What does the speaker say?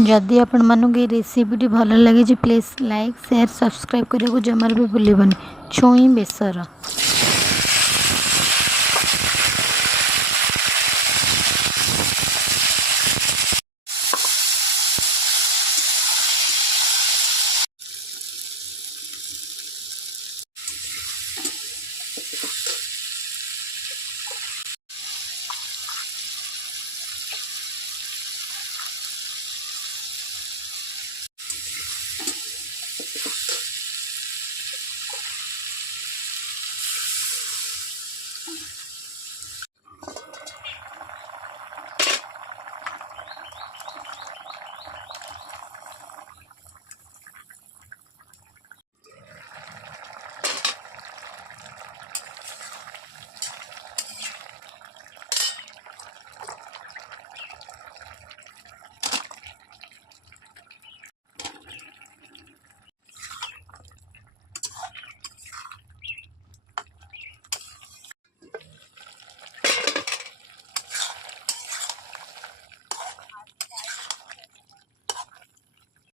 जदि आपण मानक ये रेसिपीटी भल लगे प्लीज़ लाइक शेयर सब्सक्राइब करने को जमार भी भूलबनी। छुई बेसर।